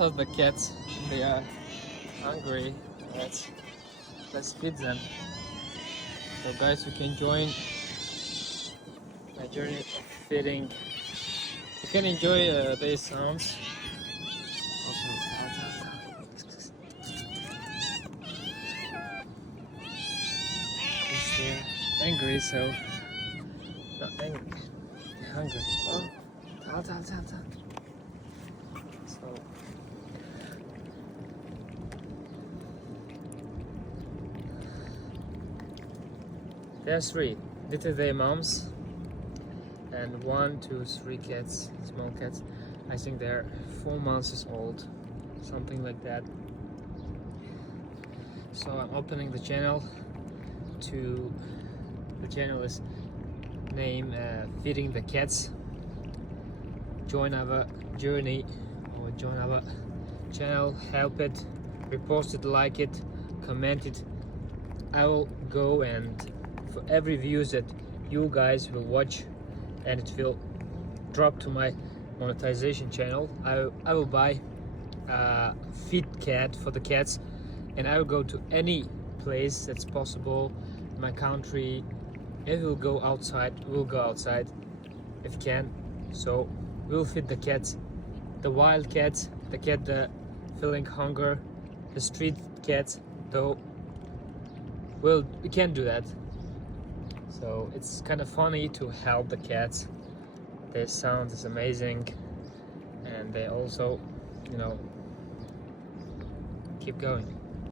also the cats, they are hungry. Let's feed them. So guys, you can join my journey of feeding. You can enjoy their sounds. Also, they're angry, so not angry, they're hungry. Oh, so there's three. These are their moms, and 1, 2, 3 cats, small cats. I think they're 4 months old, something like that. So I'm opening the channel. The channel is named Feeding the Cats. Join our journey, or join our channel, help it, repost it, like it, comment it. I will go, and for every views that you guys will watch and it will drop to my monetization channel, I will buy a feed cat for the cats, and I will go to any place that's possible in my country. If we'll go outside, we'll go outside if we can. So we'll feed the cats, the wild cats, the cat that feeling hunger, the street cats, though we can't do that. So it's kind of funny to help the cats. Their sound is amazing, and they also, keep going.